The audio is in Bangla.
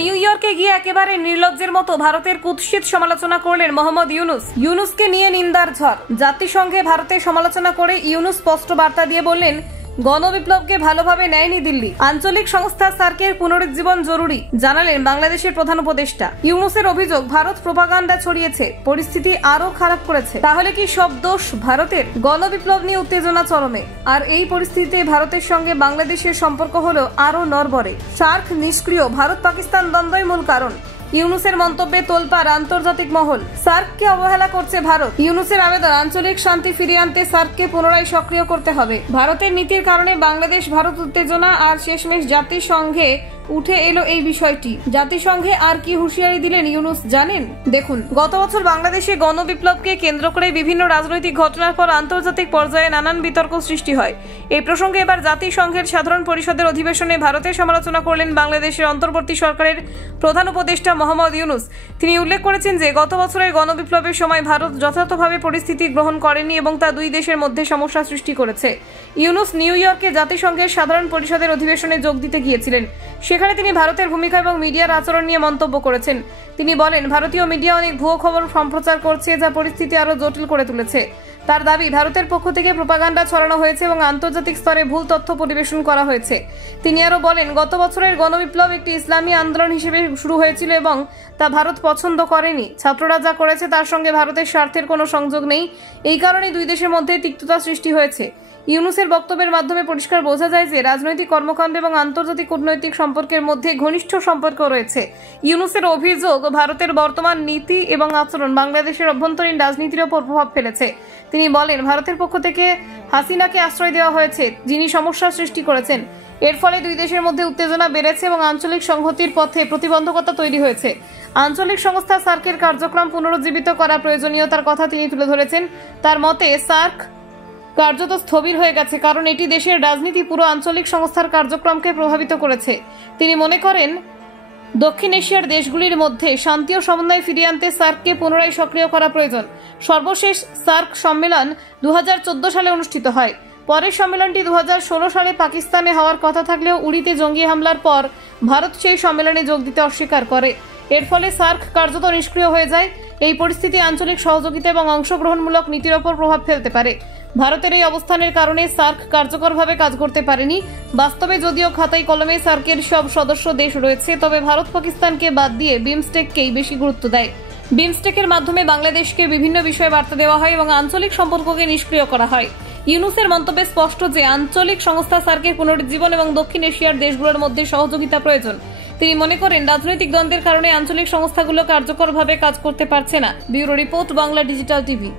নিউ ইয়র্কে গিয়ে একেবারে নির্লজ্জের মতো ভারতের কুৎসিত সমালোচনা করলেন মোহাম্মদ ইউনুস। ইউনুসকে নিয়ে নিন্দার ঝড়। জাতিসংঘে ভারতের সমালোচনা করে ইউনুস স্পষ্ট বার্তা দিয়ে বললেন, গণবিপ্লবকে ভালোভাবে নেয়নি দিল্লি। আঞ্চলিক সংস্থা সার্কের পুনরুজ্জীবন জরুরি, জানালেন বাংলাদেশের প্রধান উপদেষ্টা। ইউনুসের অভিযোগ, ভারত প্রোপাগান্ডা ছড়িয়েছে, পরিস্থিতি আরো খারাপ করেছে। তাহলে কি সব দোষ ভারতের? গণবিপ্লব নিয়ে উত্তেজনা চরমে, আর এই পরিস্থিতিতে ভারতের সঙ্গে বাংলাদেশের সম্পর্ক হলো আরো নড়বড়ে। সার্ক নিষ্ক্রিয়, ভারত পাকিস্তান দ্বন্দ্বই মূল কারণ। ইউনুসের মন্তব্যে তোলপাড় আন্তর্জাতিক মহল। সার্ককে অবহেলা করছে ভারত। ইউনুসের আবেদন, আঞ্চলিক শান্তি ফিরিয়ে আনতে সার্ককে পুনরায় সক্রিয় করতে হবে। ভারতের নীতির কারণে বাংলাদেশ ভারত উত্তেজনা, আর শেষমেশ জাতিসংঘে উঠে এলো এই বিষয়টি। জাতিসংঘে আর কি হুঁশিয়ারি দিলেন ইউনুস জানেন? দেখুন, গত বছর বাংলাদেশে গণবিপ্লবকে কেন্দ্র করে বিভিন্ন রাজনৈতিক ঘটনার পর আন্তর্জাতিক পর্যায়ে নানান বিতর্ক সৃষ্টি হয়। এই প্রসঙ্গে এবার জাতিসংঘের সাধারণ পরিষদের অধিবেশনে ভারতের সমালোচনা করলেন বাংলাদেশের অন্তর্বর্তী সরকারের প্রধান উপদেষ্টা মোহাম্মদ ইউনুস। তিনি উল্লেখ করেছেন যে গত বছরের গণবিপ্লবের সময় ভারত যথাযথভাবে পরিস্থিতি গ্রহণ করেনি এবং তা দুই দেশের মধ্যে সমস্যা সৃষ্টি করেছে। ইউনুস নিউ ইয়র্কে জাতিসংঘের সাধারণ পরিষদের অধিবেশনে যোগ দিতে গিয়েছিলেন। সেখানে তিনি ভারতের ভূমিকা এবং মিডিয়ার আচরণ নিয়ে মন্তব্য করেছেন। তিনি বলেন, ভারতীয় মিডিয়া অনেক ভুয়ো খবর সম্প্রচার করছে, যা পরিস্থিতি আরো জটিল করে তুলেছে। তার দাবি, ভারতের পক্ষ থেকে প্রোপাগান্ডা ছড়ানো হয়েছে এবং আন্তর্জাতিক স্তরে ভুল তথ্য পরিবেশন করা হয়েছে। তিনি আরো বলেন, গত বছরের গণবিপ্লব একটি ইসলামী আন্দোলন হিসেবে শুরু হয়েছিল এবং তা ভারত পছন্দ করেনি। ছাত্ররা যা করেছে তার সঙ্গে ভারতের স্বার্থের কোনো সংযোগ নেই। এই কারণেই দুই দেশের মধ্যে তিক্ততা সৃষ্টি হয়েছে। ইউনুসের বক্তব্যের মাধ্যমে পরিষ্কার বোঝা যায় যে রাজনৈতিক কর্মকাণ্ড এবং আন্তর্জাতিক কূটনৈতিক সম্পর্কের মধ্যে ঘনিষ্ঠ সম্পর্ক রয়েছে। ইউনুসের অভিযোগ, ভারতের বর্তমান নীতি এবং আচরণ বাংলাদেশের অভ্যন্তরীণ রাজনীতির ওপর প্রভাব ফেলেছে। তিনি বলেন, ভারতের পক্ষ থেকে হাসিনাকে আশ্রয় দেওয়া হয়েছে, যিনি সমস্যার সৃষ্টি করেছেন। এর ফলে দুই দেশের মধ্যে উত্তেজনা বেড়েছে এবং আঞ্চলিক সংহতির পথে প্রতিবন্ধকতা তৈরি হয়েছে। আঞ্চলিক সংস্থা সার্কের কার্যক্রম পুনরুজ্জীবিত করা প্রয়োজনীয়তার কথা তিনি তুলে ধরেছেন। তার মতে, সার্ক কার্যত স্থবির হয়ে গেছে, কারণ এটি দেশের রাজনীতি পুরো আঞ্চলিক সংস্থার কার্যক্রমকে প্রভাবিত করেছে। তিনি মনে করেন, দক্ষিণ এশিয়ার দেশগুলির মধ্যে শান্তি ও সমন্বয় ফিরিয়ে আনতে সার্ককে পুনরায় সক্রিয় করা প্রয়োজন। সর্বশেষ সার্ক সম্মেলন 2014 সালে অনুষ্ঠিত হয়। পরের সম্মেলনটি 2016 সালে পাকিস্তানে হওয়ার কথা থাকলেও উড়িতে জঙ্গি হামলার পর ভারত সেই সম্মেলনে যোগ দিতে অস্বীকার করে। এর ফলে সার্ক কার্যত নিষ্ক্রিয় হয়ে যায়। এই পরিস্থিতি আঞ্চলিক সহযোগিতা এবং অংশগ্রহণমূলক নীতির ওপর প্রভাব ফেলতে পারে। ভারতের এই অবস্থানের কারণে সার্ক কার্যকরভাবে কাজ করতে পারেনি। বাস্তবে যদিও খাতায় কলমে সার্কের সব সদস্য দেশ রয়েছে, তবে ভারত পাকিস্তানকে বাদ দিয়ে বিমস্টেককেই বেশি গুরুত্ব দেয়। বিমস্টেকের মাধ্যমে বাংলাদেশকে বিভিন্ন বিষয়ে বার্তা দেওয়া হয় এবং আঞ্চলিক সম্পর্ককে নিষ্ক্রিয় করা হয়। ইউনুসের মন্তব্যে স্পষ্ট যে আঞ্চলিক সংস্থা সার্কের পুনরুজ্জীবন এবং দক্ষিণ এশিয়ার দেশগুলোর মধ্যে সহযোগিতা প্রয়োজন। তিনি মনে করেন, রাজনৈতিক দ্বন্দ্বের কারণে আঞ্চলিক সংস্থাগুলো কার্যকরভাবে কাজ করতে পারছে না। Bureau report, Bangla digital TV.